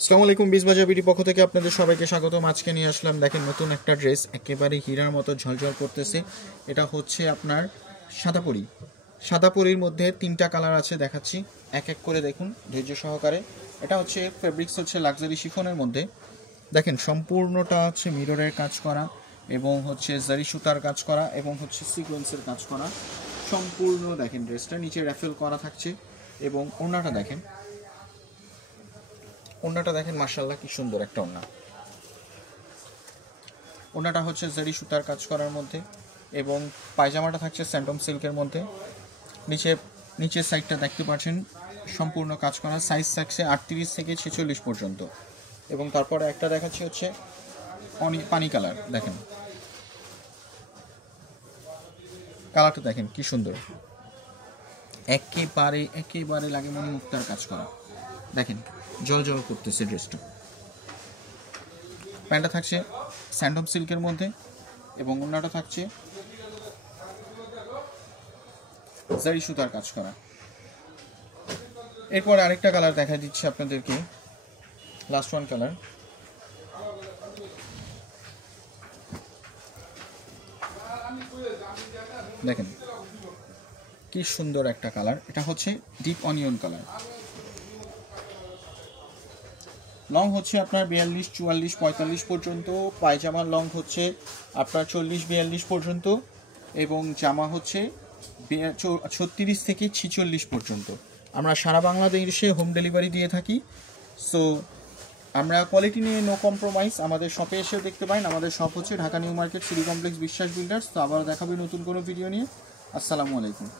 আসসালামু আলাইকুম, বিজবাজার বিডি পক্ষ থেকে আপনাদের সবাইকে স্বাগতম। আজকে নিয়ে আসলাম দেখেন নতুন একটা ড্রেস, একেবারে হীরার মতো ঝলঝল করতেছে। এটা হচ্ছে আপনার সাদাপরি। সাদাপরির মধ্যে 3টা কালার আছে, দেখাচ্ছি এক এক করে দেখুন ধৈর্য সহকারে। এটা হচ্ছে ফেব্রিক্স হচ্ছে লাক্সারি শিফনের মধ্যে। দেখেন সম্পূর্ণটা হচ্ছে মিররের কাজ করা এবং হচ্ছে জারি সুতার কাজ করা এবং হচ্ছে সিকোয়েন্সের কাজ করা সম্পূর্ণ। দেখেন ড্রেসটা নিচে র্যাফেল করা থাকছে এবং ওড়নাটা দেখেন, ওড়নাটা দেখেন মাশাআল্লাহ কি সুন্দর একটা ওড়না। ওড়নাটা হচ্ছে জারি সুতার কাজ করার মধ্যে এবং পায়জামাটা থাকছে স্যান্টম সিল্কের মধ্যে। নিচের সাইডটা দেখতে পাচ্ছেন সম্পূর্ণ কাজ করা, সাইজ থাকছে 38 থেকে 46 পর্যন্ত। এবং তারপরে একটা দেখাচ্ছি হচ্ছে পানি কালার। দেখেন কালারটা দেখেন কি সুন্দর, একেবারে একেবারে লাগে মনে মুক্তার কাজ করা। দেখেন জল জল করতেছে ড্রেসটা। প্যান্টটা থাকছে স্যান্ডম সিল্কের মধ্যে এবং ওড়নাটা থাকছে জারি সুতার কাজ করা। এরপর আরেকটা কালার দেখা দিচ্ছি আপনাদেরকে, লাস্ট ওয়ান কালার। দেখেন কি সুন্দর একটা কালার, এটা হচ্ছে ডিপ অনিয়ন কালার। লং হচ্ছে আপনার 42, 44, 45 পর্যন্ত। পায়জামার লং হচ্ছে আপনার 40, 42 পর্যন্ত এবং জামা হচ্ছে 36 থেকে 46 পর্যন্ত। আমরা সারা বাংলাদেশে হোম ডেলিভারি দিয়ে থাকি। সো আমরা কোয়ালিটি নিয়ে নো কম্প্রোমাইজ। আমাদের শপে এসেও দেখতে পারেন। আমাদের শপ হচ্ছে Dhaka new market, city complex, বিশ্বাস বিল্ডার্স। তো আবার দেখাবে নতুন কোনো ভিডিও নিয়ে। আসসালামু আলাইকুম।